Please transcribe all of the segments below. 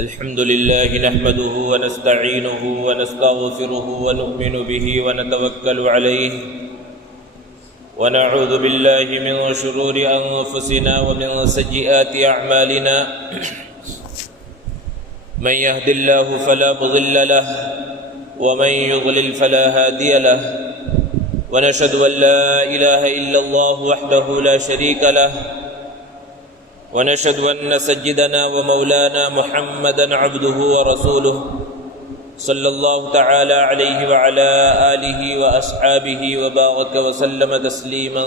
الحمد لله نحمده ونستعينه ونستغفره ونؤمن به ونتوكل عليه ونعوذ بالله من شرور أنفسنا ومن سيئات أعمالنا من يهد الله فلا مضل له ومن يضلل فلا هادي له ونشهد أن لا إله إلا الله وحده لا شريك له ونشهد أن سيدنا ومولانا محمدا عبده ورسوله صلى الله تعالى عليه وعلى آله وأصحابه وبارك وسلم تسليما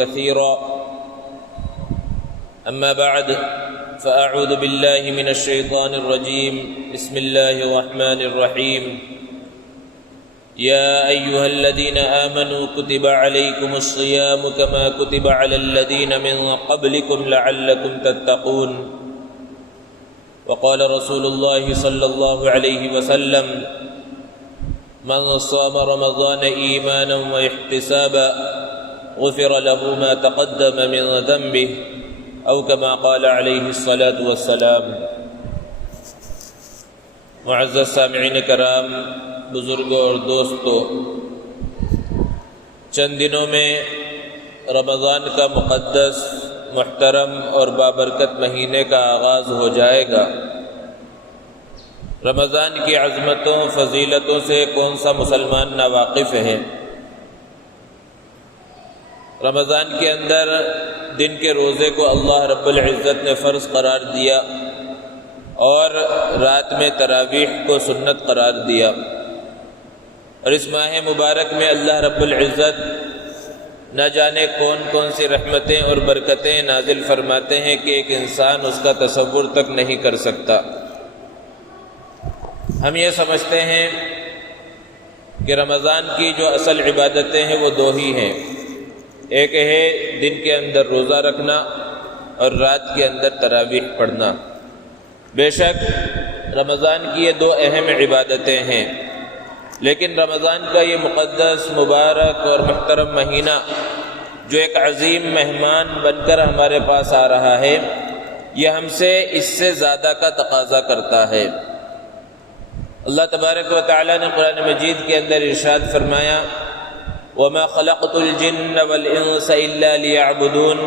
كثيرا أما بعد فأعوذ بالله من الشيطان الرجيم بسم الله الرحمن الرحيم يا أيها الذين آمنوا كتب عليكم الصيام كما كتب على الذين من قبلكم لعلكم تتقون وقال رسول الله صلى الله عليه وسلم من صام رمضان إيمانا واحتسابا غفر له ما تقدم من ذنبه أو كما قال عليه الصلاة والسلام۔ معزز سامعین کرام، بزرگوں اور دوستوں، چند دنوں میں رمضان کا مقدس، محترم اور بابرکت مہینے کا آغاز ہو جائے گا۔ رمضان کی عظمتوں، فضیلتوں سے کون سا مسلمان ناواقف ہے؟ رمضان کے اندر دن کے روزے کو اللہ رب العزت نے فرض قرار دیا اور رات میں تراویح کو سنت قرار دیا، اور اس ماہ مبارک میں اللہ رب العزت نہ جانے کون کون سی رحمتیں اور برکتیں نازل فرماتے ہیں کہ ایک انسان اس کا تصور تک نہیں کر سکتا۔ ہم یہ سمجھتے ہیں کہ رمضان کی جو اصل عبادتیں ہیں وہ دو ہی ہیں، ایک ہے دن کے اندر روزہ رکھنا اور رات کے اندر تراویح پڑھنا۔ بے شک رمضان کی یہ دو اہم عبادتیں ہیں، لیکن رمضان کا یہ مقدس، مبارک اور محترم مہینہ جو ایک عظیم مہمان بن کر ہمارے پاس آ رہا ہے، یہ ہم سے اس سے زیادہ کا تقاضا کرتا ہے۔ اللہ تبارک و تعالیٰ نے قرآن مجید کے اندر ارشاد فرمایا وَمَا خَلَقْتُ الْجِنَّ وَالْإِنسَ إِلَّا لِيَعْبُدُونَ،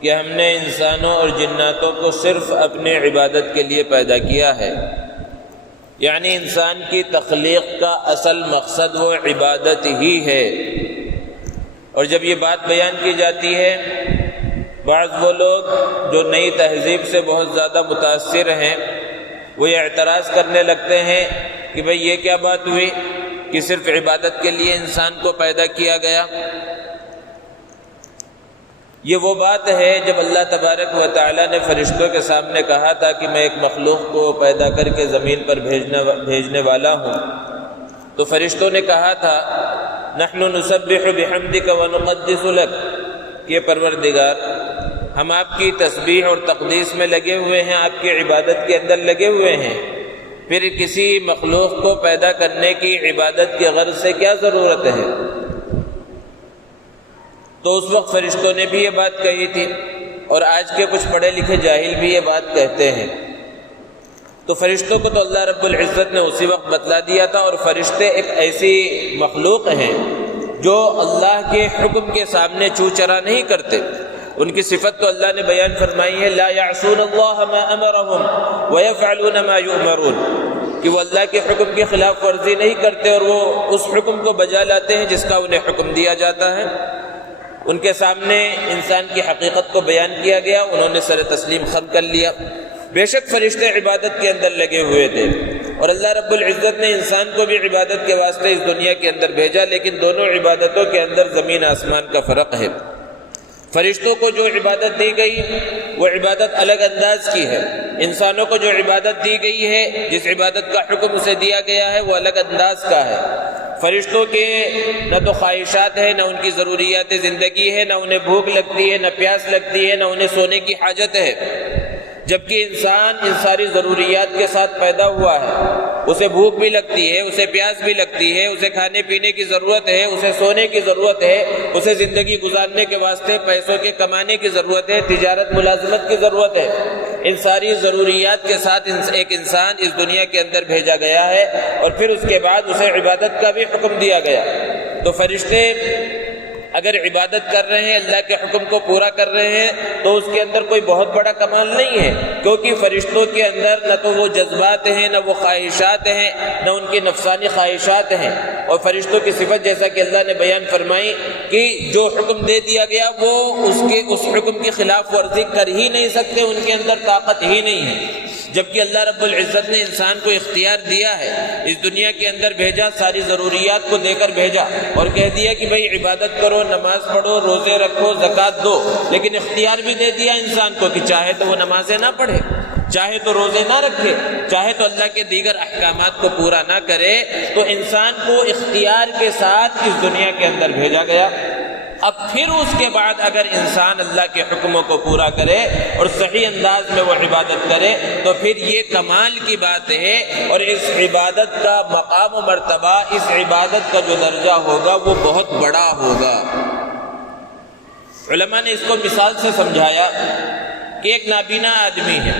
کہ ہم نے انسانوں اور جناتوں کو صرف اپنے عبادت کے لیے پیدا کیا ہے۔ یعنی انسان کی تخلیق کا اصل مقصد وہ عبادت ہی ہے۔ اور جب یہ بات بیان کی جاتی ہے، بعض وہ لوگ جو نئی تہذیب سے بہت زیادہ متاثر ہیں، وہ یہ اعتراض کرنے لگتے ہیں کہ بھئی یہ کیا بات ہوئی کہ صرف عبادت کے لیے انسان کو پیدا کیا گیا؟ یہ وہ بات ہے جب اللہ تبارک و تعالیٰ نے فرشتوں کے سامنے کہا تھا کہ میں ایک مخلوق کو پیدا کر کے زمین پر بھیجنے والا ہوں، تو فرشتوں نے کہا تھا نحن نسبح بحمدک ونقدس لک، کہ پروردگار ہم آپ کی تسبیح اور تقدیس میں لگے ہوئے ہیں، آپ کی عبادت کے اندر لگے ہوئے ہیں، پھر کسی مخلوق کو پیدا کرنے کی عبادت کے غرض سے کیا ضرورت ہے؟ تو اس وقت فرشتوں نے بھی یہ بات کہی تھی، اور آج کے کچھ پڑھے لکھے جاہل بھی یہ بات کہتے ہیں۔ تو فرشتوں کو تو اللہ رب العزت نے اسی وقت بتلا دیا تھا، اور فرشتے ایک ایسی مخلوق ہیں جو اللہ کے حکم کے سامنے چو چرا نہیں کرتے۔ ان کی صفت تو اللہ نے بیان فرمائی ہے لا یعصون اللہ ما امرہم ویفعلون ما یؤمرون، کہ وہ اللہ کے حکم کی خلاف ورزی نہیں کرتے اور وہ اس حکم کو بجا لاتے ہیں جس کا انہیں حکم دیا جاتا ہے۔ ان کے سامنے انسان کی حقیقت کو بیان کیا گیا، انہوں نے سر تسلیم خم کر لیا۔ بے شک فرشتے عبادت کے اندر لگے ہوئے تھے، اور اللہ رب العزت نے انسان کو بھی عبادت کے واسطے اس دنیا کے اندر بھیجا، لیکن دونوں عبادتوں کے اندر زمین آسمان کا فرق ہے۔ فرشتوں کو جو عبادت دی گئی وہ عبادت الگ انداز کی ہے، انسانوں کو جو عبادت دی گئی ہے، جس عبادت کا حکم اسے دیا گیا ہے، وہ الگ انداز کا ہے۔ فرشتوں کے نہ تو خواہشات ہے، نہ ان کی ضروریات زندگی ہے، نہ انہیں بھوک لگتی ہے، نہ پیاس لگتی ہے، نہ انہیں سونے کی حاجت ہے، جبکہ انسان ان ساری ضروریات کے ساتھ پیدا ہوا ہے۔ اسے بھوک بھی لگتی ہے، اسے پیاس بھی لگتی ہے، اسے کھانے پینے کی ضرورت ہے، اسے سونے کی ضرورت ہے، اسے زندگی گزارنے کے واسطے پیسوں کے کمانے کی ضرورت ہے، تجارت ملازمت کی ضرورت ہے۔ ان ساری ضروریات کے ساتھ ایک انسان اس دنیا کے اندر بھیجا گیا ہے، اور پھر اس کے بعد اسے عبادت کا بھی حکم دیا گیا۔ تو فرشتے اگر عبادت کر رہے ہیں، اللہ کے حکم کو پورا کر رہے ہیں، تو اس کے اندر کوئی بہت بڑا کمال نہیں ہے، کیونکہ فرشتوں کے اندر نہ تو وہ جذبات ہیں، نہ وہ خواہشات ہیں، نہ ان کی نفسانی خواہشات ہیں۔ اور فرشتوں کی صفت جیسا کہ اللہ نے بیان فرمائی کہ جو حکم دے دیا گیا وہ اس حکم کی خلاف ورزی کر ہی نہیں سکتے، ان کے اندر طاقت ہی نہیں ہے۔ جبکہ اللہ رب العزت نے انسان کو اختیار دیا ہے، اس دنیا کے اندر بھیجا، ساری ضروریات کو دے کر بھیجا اور کہہ دیا کہ بھئی عبادت کرو، نماز پڑھو، روزے رکھو، زکوٰۃ دو، لیکن اختیار بھی دے دیا انسان کو کہ چاہے تو وہ نمازیں نہ پڑھے، چاہے تو روزے نہ رکھے، چاہے تو اللہ کے دیگر احکامات کو پورا نہ کرے۔ تو انسان کو اختیار کے ساتھ اس دنیا کے اندر بھیجا گیا۔ اب پھر اس کے بعد اگر انسان اللہ کے حکموں کو پورا کرے اور صحیح انداز میں وہ عبادت کرے تو پھر یہ کمال کی بات ہے، اور اس عبادت کا مقام و مرتبہ، اس عبادت کا جو درجہ ہوگا وہ بہت بڑا ہوگا۔ علماء نے اس کو مثال سے سمجھایا کہ ایک نابینا آدمی ہے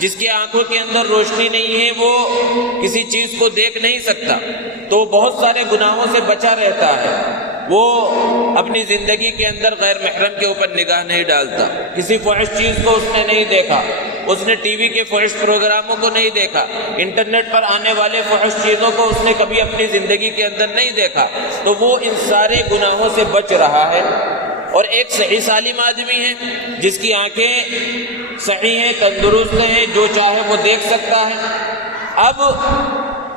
جس کی آنکھوں کے اندر روشنی نہیں ہے، وہ کسی چیز کو دیکھ نہیں سکتا، تو بہت سارے گناہوں سے بچا رہتا ہے۔ وہ اپنی زندگی کے اندر غیر محرم کے اوپر نگاہ نہیں ڈالتا، کسی فحش چیز کو اس نے نہیں دیکھا، اس نے ٹی وی کے فحش پروگراموں کو نہیں دیکھا، انٹرنیٹ پر آنے والے فحش چیزوں کو اس نے کبھی اپنی زندگی کے اندر نہیں دیکھا، تو وہ ان سارے گناہوں سے بچ رہا ہے۔ اور ایک صحیح سالم آدمی ہے جس کی آنکھیں صحیح ہیں، تندرست ہیں، جو چاہے وہ دیکھ سکتا ہے۔ اب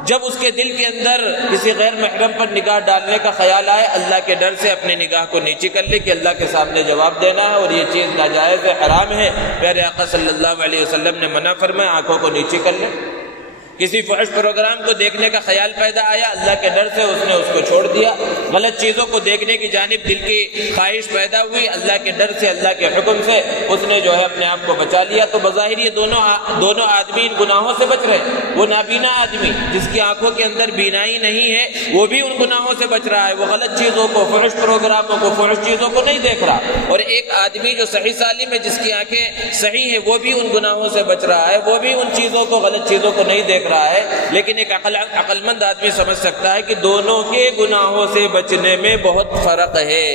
جب اس کے دل کے اندر کسی غیر محرم پر نگاہ ڈالنے کا خیال آئے، اللہ کے ڈر سے اپنے نگاہ کو نیچی کر لے کہ اللہ کے سامنے جواب دینا ہے اور یہ چیز ناجائز ہے، حرام ہے، پیارے آقا صلی اللہ علیہ وسلم نے منع فرمایا آنکھوں کو نیچی کر لے۔ کسی فحش پروگرام کو دیکھنے کا خیال پیدا آیا، اللہ کے ڈر سے اس نے اس کو چھوڑ دیا۔ غلط چیزوں کو دیکھنے کی جانب دل کی خواہش پیدا ہوئی، اللہ کے ڈر سے، اللہ کے حکم سے اس نے جو ہے اپنے آپ کو بچا لیا۔ تو بظاہر یہ دونوں آدمی ان گناہوں سے بچ رہے۔ وہ نابینا آدمی جس کی آنکھوں کے اندر بینائی نہیں ہے، وہ بھی ان گناہوں سے بچ رہا ہے، وہ غلط چیزوں کو، فحش پروگراموں کو، فحش چیزوں کو نہیں دیکھ رہا۔ اور ایک آدمی جو صحیح سالم ہے، جس کی آنکھیں صحیح ہیں، وہ بھی ان گناہوں سے بچ رہا ہے، وہ بھی ان چیزوں کو، غلط چیزوں کو نہیں دیکھ رہا ہے۔ لیکن ایک عقل مند آدمی سمجھ سکتا ہے کہ دونوں کے گناہوں سے بچنے میں بہت فرق ہے۔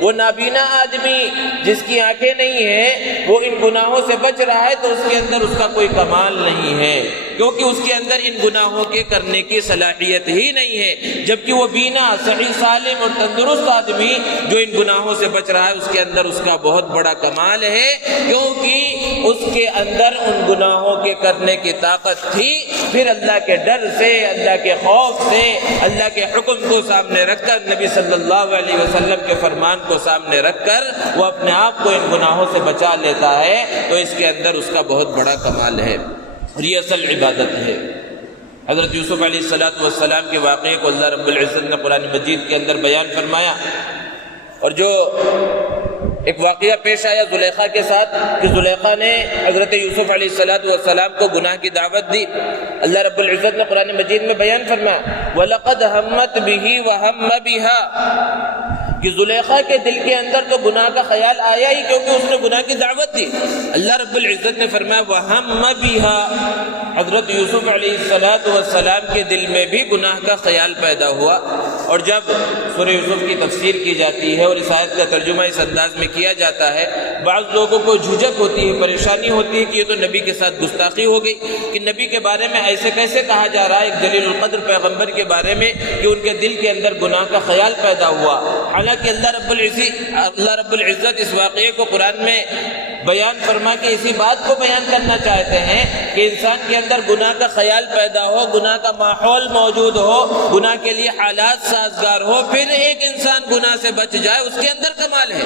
وہ نابینا آدمی جس کی آنکھیں نہیں ہیں، وہ ان گناہوں سے بچ رہا ہے، تو اس کے اندر اس کا کوئی کمال نہیں ہے، کیونکہ اس کے اندر ان گناہوں کے کرنے کی صلاحیت ہی نہیں ہے۔ جبکہ وہ بینا، صحیح سالم اور تندرست آدمی جو ان گناہوں سے بچ رہا ہے، اس کے اندر اس کا بہت بڑا کمال ہے، کیونکہ اس کے اندر ان گناہوں کے کرنے کی طاقت تھی۔ پھر اللہ کے ڈر سے، اللہ کے خوف سے، اللہ کے حکم کو سامنے رکھ کر، نبی صلی اللہ علیہ وسلم کے فرمان کو سامنے رکھ کر وہ اپنے آپ کو ان گناہوں سے بچا لیتا ہے، تو اس کے اندر اس کا بہت بڑا کمال ہے، اور یہ اصل عبادت ہے۔ حضرت یوسف علیہ السلام کے واقعے کو اللہ رب العزت نے قرآن مجید کے اندر بیان فرمایا، اور جو ایک واقعہ پیش آیا زلیخا کے ساتھ کہ زلیخا نے حضرت یوسف علیہ السلام کو گناہ کی دعوت دی۔ اللہ رب العزت نے قرآن مجید میں بیان فرمایا وَلَقَدْ هَمَّتْ بِهِ وَهَمَّ بِهَا، کہ زلیخا کے دل کے اندر تو گناہ کا خیال آیا ہی، کیونکہ اس نے گناہ کی دعوت دی۔ اللہ رب العزت نے فرمایا وَهَمَّ بِهَا، حضرت یوسف علیہ السلام کے دل میں بھی گناہ کا خیال پیدا ہوا۔ اور جب سورہ یوسف کی تفسیر کی جاتی ہے اور اس آیت کا ترجمہ اس انداز میں کیا جاتا ہے، بعض لوگوں کو جھجک ہوتی ہے، پریشانی ہوتی ہے کہ یہ تو نبی کے ساتھ گستاخی ہو گئی، کہ نبی کے بارے میں ایسے کیسے کہا جا رہا ہے، ایک جلیل القدر پیغمبر کے بارے میں، کہ ان کے دل کے اندر گناہ کا خیال پیدا ہوا۔ حالانکہ اللہ رب العزت اس واقعے کو قرآن میں بیان فرما کے اسی بات کو بیان کرنا چاہتے ہیں کہ انسان کے اندر گناہ کا خیال پیدا ہو، گناہ کا ماحول موجود ہو، گناہ کے لیے حالات سازگار ہو، پھر ایک انسان گناہ سے بچ جائے، اس کے اندر کمال ہے۔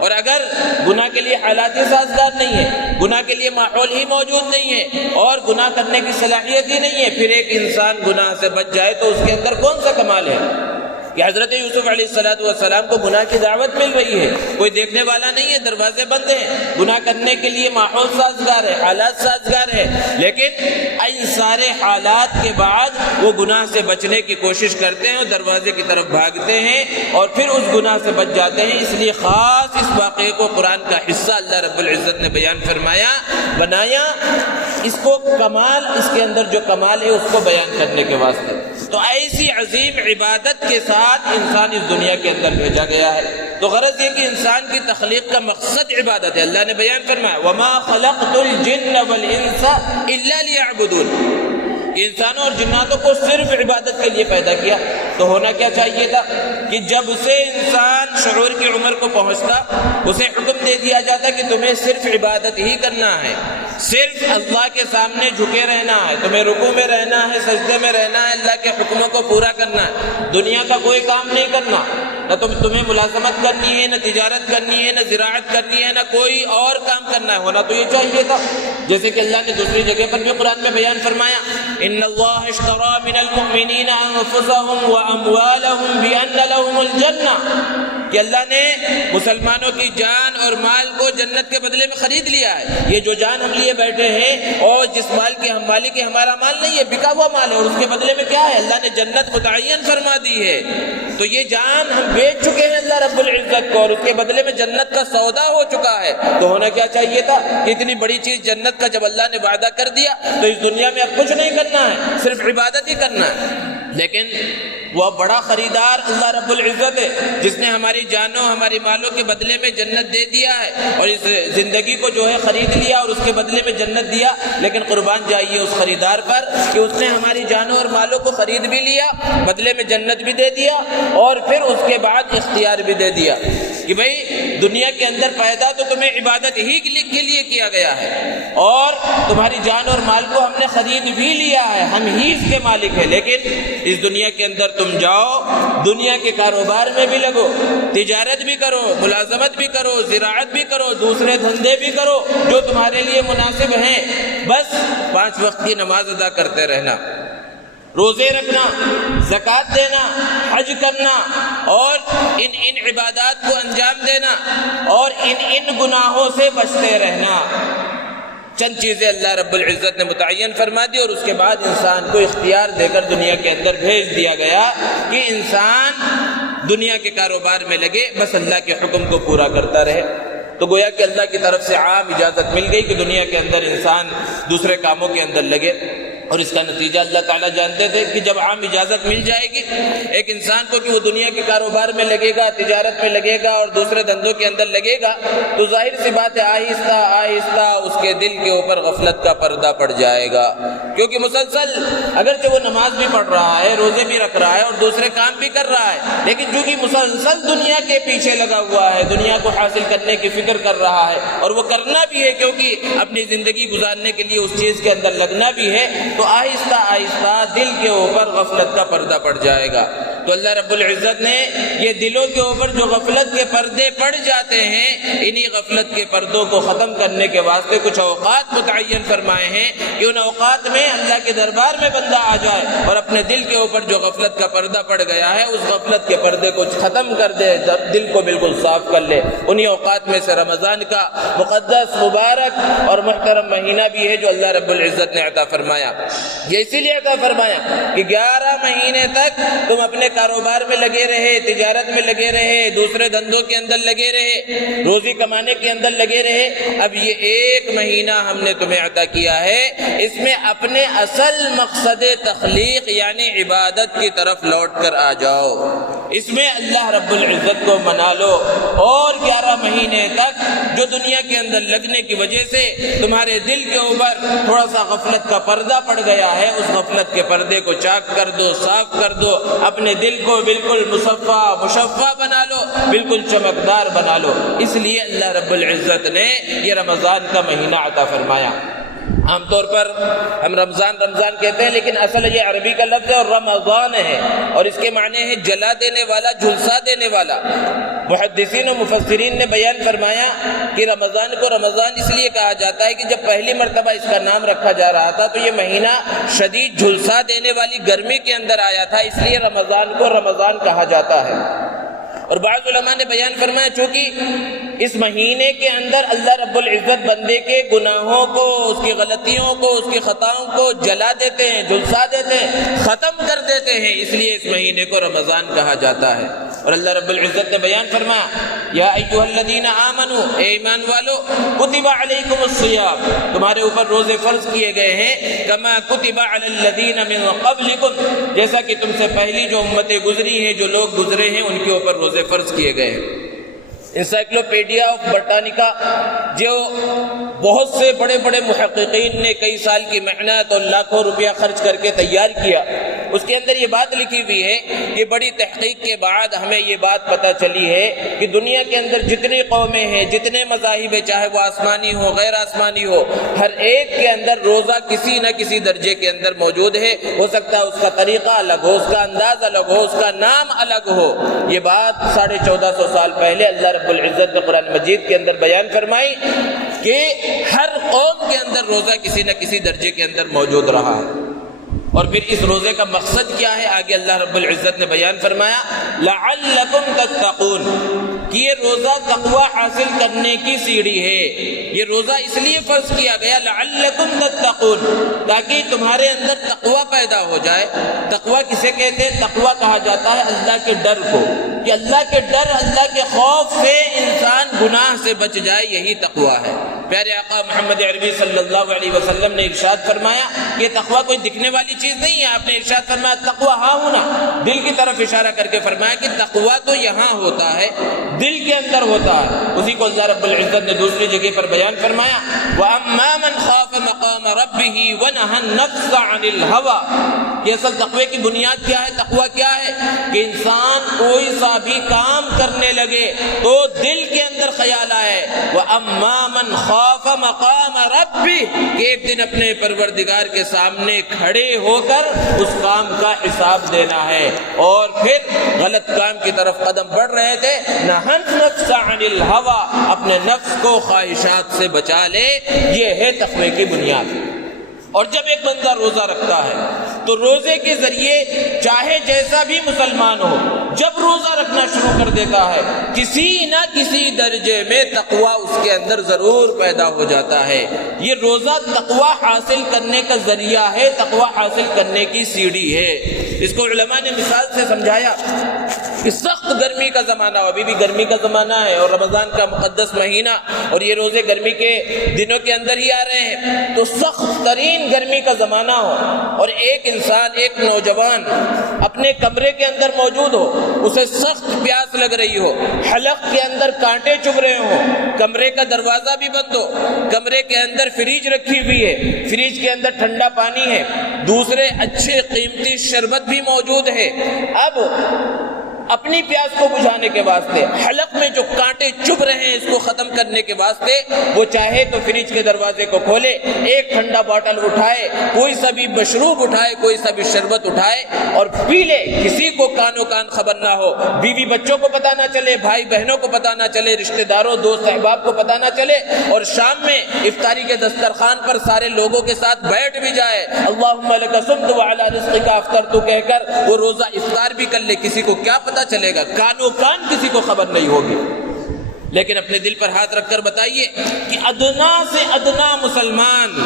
اور اگر گناہ کے لیے حالات ہی سازگار نہیں ہے، گناہ کے لیے ماحول ہی موجود نہیں ہے، اور گناہ کرنے کی صلاحیت ہی نہیں ہے، پھر ایک انسان گناہ سے بچ جائے تو اس کے اندر کون سا کمال ہے؟ کہ حضرت یوسف علیہ السلام کو گناہ کی دعوت مل رہی ہے، کوئی دیکھنے والا نہیں ہے، دروازے بند ہیں، گناہ کرنے کے لیے ماحول سازگار ہے، حالات سازگار ہے، لیکن ان سارے حالات کے بعد وہ گناہ سے بچنے کی کوشش کرتے ہیں اور دروازے کی طرف بھاگتے ہیں اور پھر اس گناہ سے بچ جاتے ہیں۔ اس لیے خاص اس واقعے کو قرآن کا حصہ اللہ رب العزت نے بیان فرمایا، بنایا، اس کو کمال، اس کے اندر جو کمال ہے اس کو بیان کرنے کے واسطے۔ تو ایسی عظیم عبادت کے ساتھ انسان اس دنیا کے اندر بھیجا گیا ہے۔ تو غرض یہ کہ انسان کی تخلیق کا مقصد عبادت ہے۔ اللہ نے بیان فرمایا وَمَا خَلَقْتُ الْجِنَّ وَالْإِنسَ إِلَّا لِيَعْبُدُونَ، انسانوں اور جناتوں کو صرف عبادت کے لیے پیدا کیا۔ تو ہونا کیا چاہیے تھا کہ جب سے انسان شعور کی عمر کو پہنچتا اسے حکم دے دیا جاتا کہ تمہیں صرف عبادت ہی کرنا ہے، صرف اللہ کے سامنے جھکے رہنا ہے، تمہیں رکوع میں رہنا ہے، سجدے میں رہنا ہے، اللہ کے حکموں کو پورا کرنا ہے، دنیا کا کوئی کام نہیں کرنا، نہ تمہیں ملازمت کرنی ہے، نہ تجارت کرنی ہے، نہ زراعت کرنی ہے، نہ کوئی اور کام کرنا ہے۔ ہونا تو یہ چاہیے تھا، جیسے کہ اللہ نے دوسری جگہ پر بھی قرآن میں بیان فرمایا ان اللہ اشترى من المؤمنین انفسهم واموالهم بان لهم الجنہ، کہ اللہ نے مسلمانوں کی جان اور مال کو جنت کے بدلے میں خرید لیا ہے۔ یہ جو جان ہم لیے بیٹھے ہیں اور جس مال کے ہم مالک ہیں، ہمارا مال نہیں ہے، بکا ہوا مال ہے، اور اس کے بدلے میں کیا ہے؟ اللہ نے جنت متعین فرما دی ہے۔ تو یہ جان ہم بیچ چکے ہیں اللہ رب العزت کو، اور اس کے بدلے میں جنت کا سودا ہو چکا ہے۔ تو ہونا کیا چاہیے تھا کہ اتنی بڑی چیز جنت کا جب اللہ نے وعدہ کر دیا تو اس دنیا میں اب کچھ نہیں کرنا ہے، صرف عبادت ہی کرنا ہے۔ لیکن وہ بڑا خریدار اللہ رب العزت ہے جس نے ہماری جانوں، ہماری مالوں کے بدلے میں جنت دے دیا ہے، اور اس زندگی کو جو ہے خرید لیا اور اس کے بدلے میں جنت دیا۔ لیکن قربان جائیے اس خریدار پر کہ اس نے ہماری جانوں اور مالوں کو خرید بھی لیا، بدلے میں جنت بھی دے دیا، اور پھر اس کے بعد اختیار بھی دے دیا کہ بھئی دنیا کے اندر پیدا تو تمہیں عبادت ہی کے لیے کیا گیا ہے، اور تمہاری جان اور مال کو ہم نے خرید بھی لیا ہے، ہم ہی اس کے مالک ہیں، لیکن اس دنیا کے اندر تم جاؤ، دنیا کے کاروبار میں بھی لگو، تجارت بھی کرو، ملازمت بھی کرو، زراعت بھی کرو، دوسرے دھندے بھی کرو جو تمہارے لیے مناسب ہیں، بس 5 وقت کی نماز ادا کرتے رہنا، روزے رکھنا، زکوٰۃ دینا، حج کرنا، اور ان عبادات کو انجام دینا، اور ان گناہوں سے بچتے رہنا۔ چند چیزیں اللہ رب العزت نے متعین فرما دی، اور اس کے بعد انسان کو اختیار دے کر دنیا کے اندر بھیج دیا گیا کہ انسان دنیا کے کاروبار میں لگے، بس اللہ کے حکم کو پورا کرتا رہے۔ تو گویا کہ اللہ کی طرف سے عام اجازت مل گئی کہ دنیا کے اندر انسان دوسرے کاموں کے اندر لگے، اور اس کا نتیجہ اللہ تعالیٰ جانتے تھے کہ جب عام اجازت مل جائے گی ایک انسان کو کہ وہ دنیا کے کاروبار میں لگے گا، تجارت میں لگے گا اور دوسرے دھندوں کے اندر لگے گا، تو ظاہر سی بات ہے آہستہ آہستہ اس کے دل کے اوپر غفلت کا پردہ پڑ جائے گا، کیونکہ مسلسل اگرچہ وہ نماز بھی پڑھ رہا ہے، روزے بھی رکھ رہا ہے اور دوسرے کام بھی کر رہا ہے، لیکن چونکہ مسلسل دنیا کے پیچھے لگا ہوا ہے، دنیا کو حاصل کرنے کی فکر کر رہا ہے، اور وہ کرنا بھی ہے کیونکہ اپنی زندگی گزارنے کے لیے اس چیز کے اندر لگنا بھی ہے، تو آہستہ آہستہ دل کے اوپر غفلت کا پردہ پڑ جائے گا۔ تو اللہ رب العزت نے یہ دلوں کے اوپر جو غفلت کے پردے پڑ جاتے ہیں، انہی غفلت کے پردوں کو ختم کرنے کے واسطے کچھ اوقات متعین فرمائے ہیں کہ ان اوقات میں اللہ کے دربار میں بندہ آ جائے اور اپنے دل کے اوپر جو غفلت کا پردہ پڑ گیا ہے اس غفلت کے پردے کو ختم کر دے، دل کو بالکل صاف کر لے۔ انہی اوقات میں سے رمضان کا مقدس، مبارک اور محترم مہینہ بھی ہے جو اللہ رب العزت نے عطا فرمایا۔ یہ اسی لیے عطا فرمایا کہ 11 مہینے تک تم اپنے کاروبار میں لگے رہے، تجارت میں لگے رہے، دوسرے دھندوں کے اندر لگے رہے، روزی کمانے کے اندر لگے رہے۔ اب یہ 1 مہینہ ہم نے تمہیں عطا کیا ہے، اس میں اپنے اصل مقصد تخلیق یعنی عبادت کی طرف لوٹ کر آ جاؤ، اس میں اللہ رب العزت کو منا لو، اور 11 مہینے تک جو دنیا کے اندر لگنے کی وجہ سے تمہارے دل کے اوپر تھوڑا سا غفلت کا پردہ پڑ گیا ہے، اس غفلت کے پردے کو چاک کر دو، صاف کر دو، اپنے دل کو بالکل مشفع بنا لو، بالکل چمکدار بنا لو۔ اس لیے اللہ رب العزت نے یہ رمضان کا مہینہ عطا فرمایا۔ عام طور پر ہم رمضان رمضان کہتے ہیں، لیکن اصل یہ عربی کا لفظ ہے اور رمضان ہے، اور اس کے معنی ہے جلا دینے والا، جھلسا دینے والا۔ محدثین و مفسرین نے بیان فرمایا کہ رمضان کو رمضان اس لیے کہا جاتا ہے کہ جب پہلی مرتبہ اس کا نام رکھا جا رہا تھا تو یہ مہینہ شدید جھلسا دینے والی گرمی کے اندر آیا تھا، اس لیے رمضان کو رمضان کہا جاتا ہے۔ اور بعض علماء نے بیان فرمایا چونکہ اس مہینے کے اندر اللہ رب العزت بندے کے گناہوں کو، اس کی غلطیوں کو، اس کی خطاؤں کو جلا دیتے ہیں، جھلسا دیتے ہیں، ختم کر دیتے ہیں، اس لیے اس مہینے کو رمضان کہا جاتا ہے۔ اور اللہ رب العزت نے بیان فرمایا یا ایھا الذین آمنوا، اے ایمان والو، کتب علیکم الصیام، تمہارے اوپر روزے فرض کیے گئے ہیں، کما کتب علی الذین من قبلکم، جیسا کہ تم سے پہلی جو امتیں گزری ہیں، جو لوگ گزرے ہیں، ان کے اوپر روزے فرض کیے گئے ہیں۔ انسائکلوپیڈیا آف برٹانیکا، جو بہت سے بڑے بڑے محققین نے کئی سال کی محنت اور لاکھوں روپیہ خرچ کر کے تیار کیا، اس کے اندر یہ بات لکھی ہوئی ہے کہ بڑی تحقیق کے بعد ہمیں یہ بات پتہ چلی ہے کہ دنیا کے اندر جتنی قومیں ہیں، جتنے مذاہب ہیں، چاہے وہ آسمانی ہو غیر آسمانی ہو، ہر ایک کے اندر روزہ کسی نہ کسی درجے کے اندر موجود ہے۔ ہو سکتا ہے اس کا طریقہ الگ ہو، اس کا انداز الگ ہو، اس کا نام الگ ہو۔ یہ بات 1450 سال پہلے اللہ رب العزت نے قرآن مجید کے اندر بیان فرمائی کہ ہر قوم کے اندر روزہ کسی نہ کسی درجے کے اندر موجود رہا ہے۔ اور پھر اس روزے کا مقصد کیا ہے؟ آگے اللہ رب العزت نے بیان فرمایا لعلکم تتقون، کہ یہ روزہ تقوی حاصل کرنے کی سیڑھی ہے۔ یہ روزہ اس لیے فرض کیا گیا لعلکم تتقون، تاکہ تمہارے اندر تقوی پیدا ہو جائے۔ تقوی کسے کہتے ہیں؟ تقوی کہا جاتا ہے اللہ کے ڈر کو، کہ اللہ کے ڈر، اللہ کے خوف سے انسان گناہ سے بچ جائے، یہی تقوی ہے۔ پیارے آقا محمد عربی صلی اللہ علیہ وسلم نے ارشاد فرمایا کہ تقوی کوئی دکھنے والی چیز نہیں ہے۔ آپ نے ارشاد فرمایا تقوی ہاں ہونا، دل کی طرف اشارہ کر کے فرمایا کہ تقوی تو یہاں ہوتا ہے، دل کے اندر ہوتا ہے۔ اسی کو اللہ رب العزت نے دوسری جگہ پر بیان فرمایا وَأَمَّا مَنْ خَافَ مَقَامَ رَبِّهِ وَنَهَى النَّفْسَ عَنِ الْهَوَىٰ، یہ اصل تقوی کی بنیاد کیا ہے؟ تقوی کیا ہے؟ کہ انسان کوئی سا بھی کام کرنے لگے تو دل کے اندر خیال آئے وَأَمَّا مَنْ خَافَ مَقَامَ رَبِّهِ، کہ ایک دن اپنے پروردگار کے سامنے کھڑے ہو کر اس کام کا حساب دینا ہے۔ اور پھر غلط کام کی طرف قدم بڑھ رہے تھے، نَهَى النَّفْسَ عَنِ الْهَوَىٰ، اپنے نفس کو خواہشات سے بچا لے، یہ ہے تقوی کی بنیاد۔ اور جب ایک بندہ روزہ رکھتا ہے تو روزے کے ذریعے چاہے جیسا بھی مسلمان ہو، جب روزہ رکھنا شروع کر دیتا ہے کسی نہ کسی درجے میں تقوی اس کے اندر ضرور پیدا ہو جاتا ہے۔ یہ روزہ تقوی حاصل کرنے کا ذریعہ ہے، تقوی حاصل کرنے کی سیڑھی ہے۔ اس کو علماء نے مثال سے سمجھایا کہ سخت گرمی کا زمانہ ہو، ابھی بھی گرمی کا زمانہ ہے اور رمضان کا مقدس مہینہ، اور یہ روزے گرمی کے دنوں کے اندر ہی آ رہے ہیں، تو سخت ترین گرمی کا زمانہ ہو اور ایک انسان، ایک نوجوان اپنے کمرے کے اندر موجود ہو، اسے سخت پیاس لگ رہی ہو، حلق کے اندر کانٹے چبھ رہے ہوں، کمرے کا دروازہ بھی بند ہو، کمرے کے اندر فریج رکھی ہوئی ہے، فریج کے اندر ٹھنڈا پانی ہے، دوسرے اچھے قیمتی شربت بھی موجود ہے۔ اب اپنی پیاس کو بجھانے کے واسطے، حلق میں جو کانٹے چبھ رہے ہیں اس کو ختم کرنے کے واسطے، وہ چاہے تو فریج کے دروازے کو کھولے، ایک ٹھنڈا باٹل اٹھائے، کوئی سا بھی مشروب اٹھائے، کوئی سا بھی شربت اٹھائے اور پی لے، کسی کو کانوں کان خبر نہ ہو، بیوی بچوں کو پتہ نہ چلے، بھائی بہنوں کو پتہ نہ چلے، رشتہ داروں دوست احباب کو پتہ نہ چلے، اور شام میں افطاری کے دسترخوان پر سارے لوگوں کے ساتھ بیٹھ بھی جائے، اللہم لک صمت وعلی رزقک افطرت کہہ کر وہ روزہ افطار بھی کر لے، کسی کو کیا پتہ چلے گا؟ کانوں کان کسی کو خبر نہیں ہوگی۔ لیکن اپنے دل پر ہاتھ رکھ کر بتائیے کہ ادنا سے ادنا مسلمان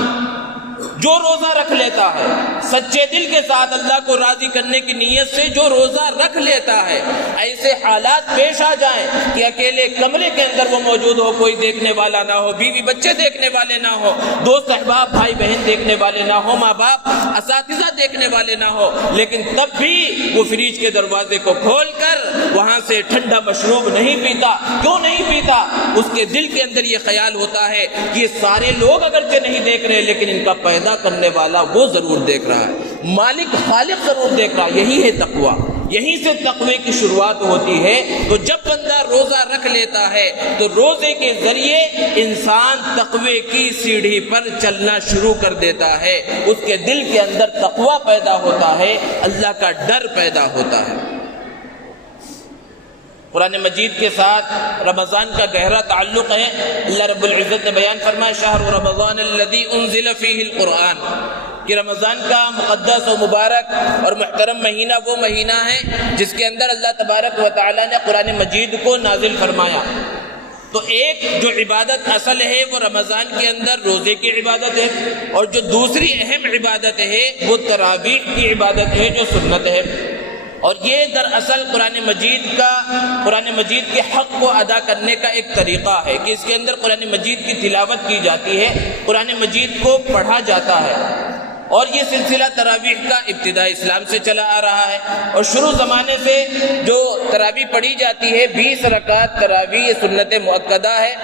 جو روزہ رکھ لیتا ہے، سچے دل کے ساتھ اللہ کو راضی کرنے کی نیت سے جو روزہ رکھ لیتا ہے، ایسے حالات پیش آ جائیں کہ اکیلے کمرے کے اندر وہ موجود ہو، کوئی دیکھنے والا نہ ہو، بیوی بچے دیکھنے والے نہ ہو، دوست احباب بھائی بہن دیکھنے والے نہ ہو، ماں باپ اساتذہ دیکھنے والے نہ ہو، لیکن تب بھی وہ فریج کے دروازے کو کھول کر وہاں سے ٹھنڈا مشروب نہیں پیتا۔ کیوں نہیں پیتا؟ اس کے دل کے اندر یہ خیال ہوتا ہے کہ یہ سارے لوگ اگرچہ نہیں دیکھ رہے لیکن ان کا پیدا کرنے والا وہ ضرور دیکھ رہا ہے، مالک خالق ضرور دیکھ رہا ہے۔ یہی ہے تقوی۔ یہیں سے تقوی کی شروعات ہوتی ہے۔ تو جب بندہ روزہ رکھ لیتا ہے تو روزے کے ذریعے انسان تقوی کی سیڑھی پر چلنا شروع کر دیتا ہے، اس کے دل کے اندر تقوی پیدا ہوتا ہے، اللہ کا ڈر پیدا ہوتا ہے۔ قرآن مجید کے ساتھ رمضان کا گہرا تعلق ہے۔ اللہ رب العزت نے بیان فرمایا شہر رمضان الذی انزل فیہ القرآن، کہ رمضان کا مقدس و مبارک اور محترم مہینہ وہ مہینہ ہے جس کے اندر اللہ تبارک و تعالی نے قرآن مجید کو نازل فرمایا۔ تو ایک جو عبادت اصل ہے وہ رمضان کے اندر روزے کی عبادت ہے، اور جو دوسری اہم عبادت ہے وہ تراویح کی عبادت ہے جو سنت ہے۔ اور یہ دراصل قرآن مجید کے حق کو ادا کرنے کا ایک طریقہ ہے کہ اس کے اندر قرآن مجید کی تلاوت کی جاتی ہے، قرآن مجید کو پڑھا جاتا ہے۔ اور یہ سلسلہ تراویح کا ابتدا اسلام سے چلا آ رہا ہے، اور شروع زمانے سے جو تراویح پڑھی جاتی ہے 20 رکعت تراویح یہ سنت مؤکدہ ہے۔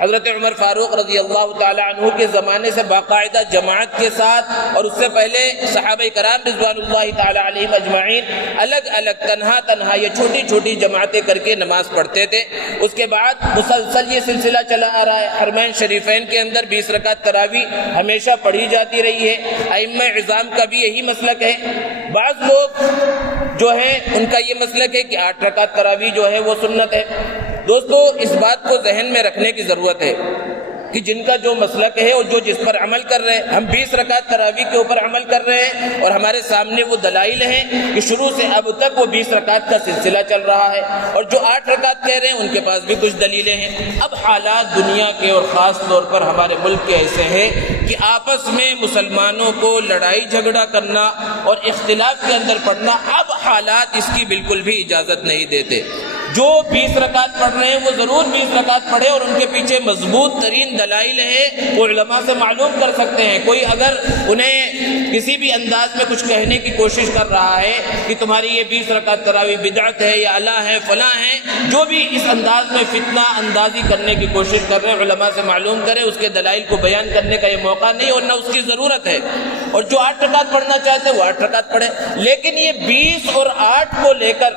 حضرت عمر فاروق رضی اللہ تعالی عنہ کے زمانے سے باقاعدہ جماعت کے ساتھ، اور اس سے پہلے صحابہ کرام رضوان اللہ تعالی علیہم اجمعین الگ الگ تنہا یہ چھوٹی چھوٹی جماعتیں کر کے نماز پڑھتے تھے۔ اس کے بعد مسلسل یہ سلسلہ چلا آ رہا ہے۔ حرمین شریفین کے اندر 20 رکعت تراویح ہمیشہ پڑھی جاتی رہی ہے۔ ائمہ اعظام کا بھی یہی مسلک ہے۔ بعض لوگ جو ہے ان کا یہ مسلک ہے کہ 8 رکعت تراویح جو ہے وہ سنت ہے۔ دوستو اس بات کو ذہن میں رکھنے کی ضرورت ہے کہ جن کا جو مسلک ہے اور جو جس پر عمل کر رہے ہیں، ہم 20 رکعت تراویح کے اوپر عمل کر رہے ہیں، اور ہمارے سامنے وہ دلائل ہیں کہ شروع سے اب تک وہ 20 رکعت کا سلسلہ چل رہا ہے، اور جو 8 رکعت کہہ رہے ہیں ان کے پاس بھی کچھ دلیلیں ہیں۔ اب حالات دنیا کے اور خاص طور پر ہمارے ملک کے ایسے ہیں کہ آپس میں مسلمانوں کو لڑائی جھگڑا کرنا اور اختلاف کے اندر پڑنا اب حالات اس کی بالکل بھی اجازت نہیں دیتے۔ جو 20 رکعت پڑھ رہے ہیں وہ ضرور 20 رکعت پڑھے، اور ان کے پیچھے مضبوط ترین دلائل ہے وہ علماء سے معلوم کر سکتے ہیں۔ کوئی اگر انہیں کسی بھی انداز میں کچھ کہنے کی کوشش کر رہا ہے کہ تمہاری یہ 20 رکعت تراویح بدعت ہے یا اعلیٰ ہے فلاں ہے، جو بھی اس انداز میں فتنہ اندازی کرنے کی کوشش کر رہے ہیں علماء سے معلوم کرے، اس کے دلائل کو بیان کرنے کا یہ موقع نہیں اور نہ اس کی ضرورت ہے۔ اور جو 8 رکعت پڑھنا چاہتے ہیں وہ 8 رکعت پڑھے، لیکن یہ 20 اور 8 کو لے کر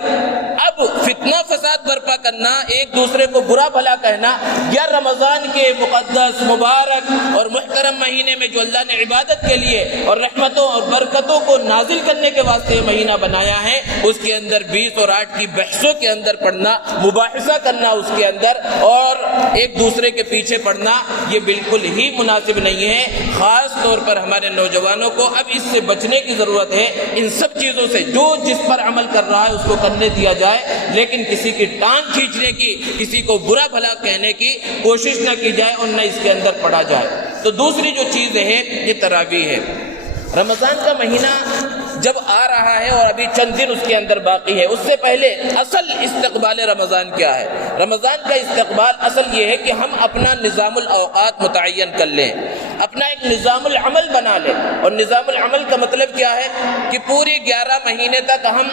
اب فتنہ فساد برپا کرنا، ایک دوسرے کو برا بھلا کہنا، یا رمضان کے مقدس مبارک اور محترم مہینے میں جو اللہ نے عبادت کے لیے اور رحمتوں اور برکتوں کو نازل کرنے کے واسطے مہینہ بنایا ہے، اس کے اندر 20 اور 8 کی بحثوں کے اندر پڑھنا، مباحثہ کرنا اس کے اندر اور ایک دوسرے کے پیچھے پڑھنا، یہ بالکل ہی مناسب نہیں ہے۔ خاص طور پر ہمارے نوجوانوں کو اب اس سے بچنے کی ضرورت ہے۔ ان سب چیزوں سے جو جس پر عمل کر رہا ہے اس کو کرنے دیا جائے، لیکن کسی کی ٹانگ کھینچنے کی، کسی کو برا بھلا کہنے کی کوشش نہ کی جائے اور نہ اس کے اندر پڑھا جائے۔ تو دوسری جو چیز ہے یہ تراویح ہے۔ رمضان کا مہینہ جب آ رہا ہے اور ابھی چند دن اس کے اندر باقی ہے، اس سے پہلے اصل استقبال رمضان کیا ہے؟ رمضان کا استقبال اصل یہ ہے کہ ہم اپنا نظام الاوقات متعین کر لیں، اپنا ایک نظام العمل بنا لیں۔ اور نظام العمل کا مطلب کیا ہے کہ پوری 11 مہینے تک ہم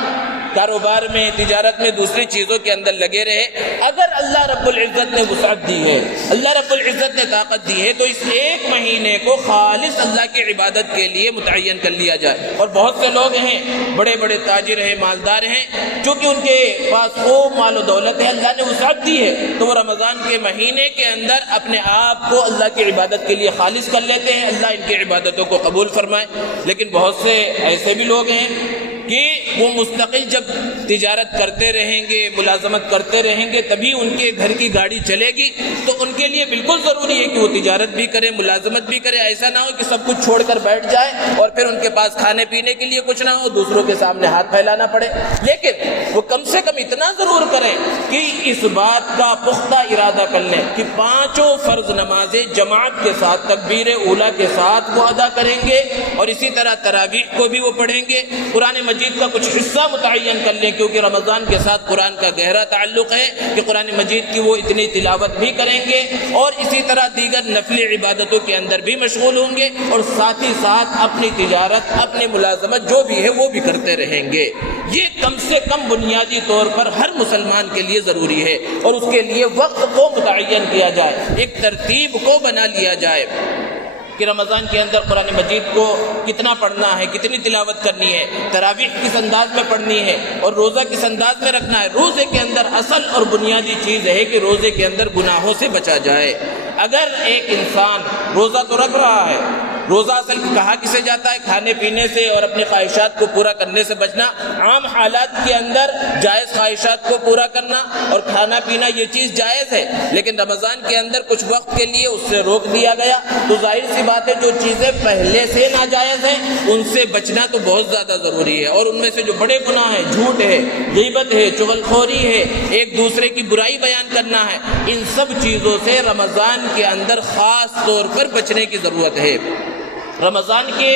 کاروبار میں، تجارت میں، دوسری چیزوں کے اندر لگے رہے۔ اگر اللہ رب العزت نے وسعت دی ہے، اللہ رب العزت نے طاقت دی ہے، تو اس ایک مہینے کو خالص اللہ کی عبادت کے لیے متعین کر لیا جائے۔ اور بہت سے لوگ ہیں، بڑے بڑے تاجر ہیں، مالدار ہیں، چونکہ ان کے پاس خوب مال و دولت ہے، اللہ نے وسعت دی ہے، تو وہ رمضان کے مہینے کے اندر اپنے آپ کو اللہ کی عبادت کے لیے خالص کر لیتے ہیں، اللہ ان کی عبادتوں کو قبول فرمائے۔ لیکن بہت سے ایسے بھی لوگ ہیں کہ وہ مستقل جب تجارت کرتے رہیں گے، ملازمت کرتے رہیں گے، تبھی ان کے گھر کی گاڑی چلے گی، تو ان کے لیے بالکل ضروری ہے کہ وہ تجارت بھی کرے، ملازمت بھی کرے۔ ایسا نہ ہو کہ سب کچھ چھوڑ کر بیٹھ جائے اور پھر ان کے پاس کھانے پینے کے لیے کچھ نہ ہو، دوسروں کے سامنے ہاتھ پھیلانا پڑے۔ لیکن وہ کم سے کم اتنا ضرور کریں کہ اس بات کا پختہ ارادہ کر لیں کہ 5 فرض نمازیں جماعت کے ساتھ تکبیر اولیٰ کے ساتھ وہ ادا کریں گے، اور اسی طرح تراویح کو بھی وہ پڑھیں گے۔ قرآن مجید کا کچھ حصہ متعین کر لیں، کیونکہ رمضان کے ساتھ قرآن کا گہرا تعلق ہے کہ قرآن مجید کی وہ اتنی تلاوت بھی کریں گے، اور اسی طرح دیگر نفلی عبادتوں کے اندر بھی مشغول ہوں گے، اور ساتھ ہی ساتھ اپنی تجارت، اپنی ملازمت جو بھی ہے وہ بھی کرتے رہیں گے۔ یہ کم سے کم بنیادی طور پر ہر مسلمان کے لیے ضروری ہے، اور اس کے لیے وقت کو متعین کیا جائے، ایک ترتیب کو بنا لیا جائے۔ کہ رمضان کے اندر قرآن مجید کو کتنا پڑھنا ہے، کتنی تلاوت کرنی ہے، تراویح کس انداز میں پڑھنی ہے اور روزہ کس انداز میں رکھنا ہے۔ روزے کے اندر اصل اور بنیادی چیز ہے کہ روزے کے اندر گناہوں سے بچا جائے۔ اگر ایک انسان روزہ تو رکھ رہا ہے، روزہ اصل کہا کسے جاتا ہے؟ کھانے پینے سے اور اپنی خواہشات کو پورا کرنے سے بچنا۔ عام حالات کے اندر جائز خواہشات کو پورا کرنا اور کھانا پینا یہ چیز جائز ہے، لیکن رمضان کے اندر کچھ وقت کے لیے اس سے روک دیا گیا، تو ظاہر سی بات ہے جو چیزیں پہلے سے ناجائز ہیں ان سے بچنا تو بہت زیادہ ضروری ہے۔ اور ان میں سے جو بڑے گناہ ہیں، جھوٹ ہے، غیبت ہے، چغلخوری ہے، ایک دوسرے کی برائی بیان کرنا ہے، ان سب چیزوں سے رمضان کے اندر خاص طور پر بچنے کی ضرورت ہے۔ رمضان کے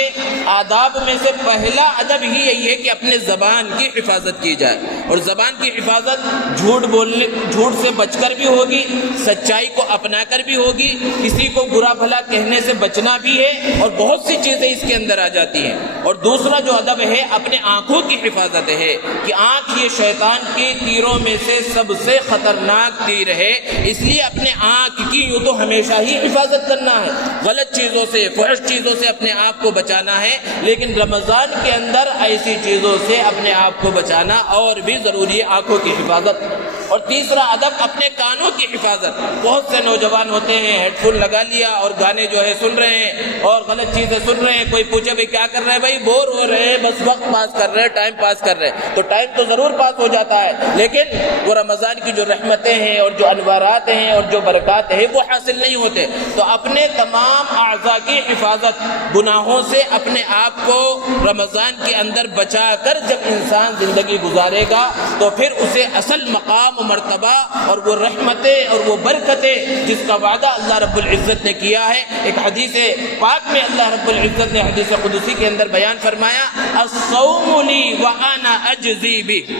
آداب میں سے پہلا ادب ہی یہی ہے کہ اپنے زبان کی حفاظت کی جائے، اور زبان کی حفاظت جھوٹ سے بچ کر بھی ہوگی، سچائی کو اپنا کر بھی ہوگی، کسی کو برا بھلا کہنے سے بچنا بھی ہے، اور بہت سی چیزیں اس کے اندر آ جاتی ہیں۔ اور دوسرا جو ادب ہے اپنے آنکھوں کی حفاظت ہے کہ آنکھ یہ شیطان کے تیروں میں سے سب سے خطرناک تیر ہے، اس لیے اپنے آنکھ کی یوں تو ہمیشہ ہی حفاظت کرنا ہے، غلط چیزوں سے، فحش چیزوں سے اپنے آپ کو بچانا ہے، لیکن رمضان کے اندر ایسی چیزوں سے اپنے آپ کو بچانا اور بھی ضروری ہے، آنکھوں کی حفاظت۔ اور تیسرا ادب اپنے کانوں کی حفاظت۔ بہت سے نوجوان ہوتے ہیں ہیڈ فون لگا لیا اور گانے جو ہے سن رہے ہیں اور غلط چیزیں سن رہے ہیں، کوئی پوچھے بھائی کیا کر رہے ہیں؟ بھائی بور ہو رہے ہیں، بس وقت پاس کر رہے ہیں، ٹائم پاس کر رہے ہیں۔ تو ٹائم تو ضرور پاس ہو جاتا ہے، لیکن وہ رمضان کی جو رحمتیں ہیں اور جو انوارات ہیں اور جو برکات ہیں وہ حاصل نہیں ہوتے۔ تو اپنے تمام اعضاء کی حفاظت، گناہوں سے اپنے آپ کو رمضان کے اندر بچا کر جب انسان زندگی گزارے گا تو پھر اسے اصل مقام و مرتبہ اور وہ رحمتیں اور وہ برکتیں جس کا وعدہ اللہ رب العزت نے کیا ہے۔ ایک حدیث پاک میں اللہ رب العزت نے حدیث قدسی کے اندر بیان فرمایا، الصوم لی وانا اجزی بہ،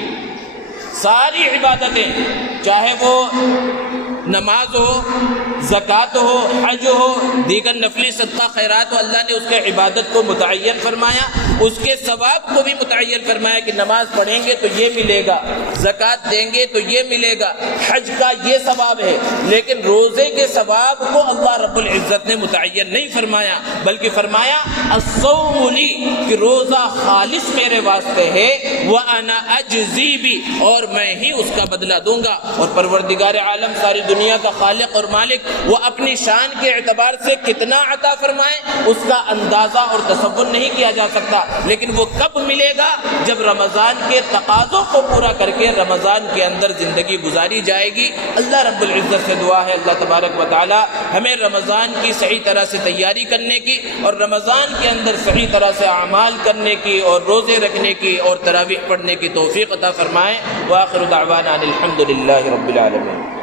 ساری عبادتیں چاہے وہ نماز ہو، زکوٰۃ ہو، حج ہو، دیگر نفلی صدقہ خیرات ہو، اللہ نے اس کے عبادت کو متعین فرمایا، اس کے ثواب کو بھی متعین فرمایا کہ نماز پڑھیں گے تو یہ ملے گا، زکوٰۃ دیں گے تو یہ ملے گا، حج کا یہ ثواب ہے، لیکن روزے کے ثواب کو اللہ رب العزت نے متعین نہیں فرمایا، بلکہ فرمایا الصوم لی، کہ روزہ خالص میرے واسطے ہے، وَأَنَا أَجْزِي بِهِ، اور میں ہی اس کا بدلہ دوں گا۔ اور پروردگار عالم، ساری دنیا کا خالق اور مالک، وہ اپنی شان کے اعتبار سے کتنا عطا فرمائے اس کا اندازہ اور تصور نہیں کیا جا سکتا، لیکن وہ کب ملے گا؟ جب رمضان کے تقاضوں کو پورا کر کے رمضان کے اندر زندگی گزاری جائے گی۔ اللہ رب العزت سے دعا ہے اللہ تبارک و تعالی ہمیں رمضان کی صحیح طرح سے تیاری کرنے کی اور رمضان کے اندر صحیح طرح سے اعمال کرنے کی اور روزے رکھنے کی اور تراویح پڑھنے کی توفیق عطا فرمائے۔ وآخر دعوانا الحمد للہ رب العالمین۔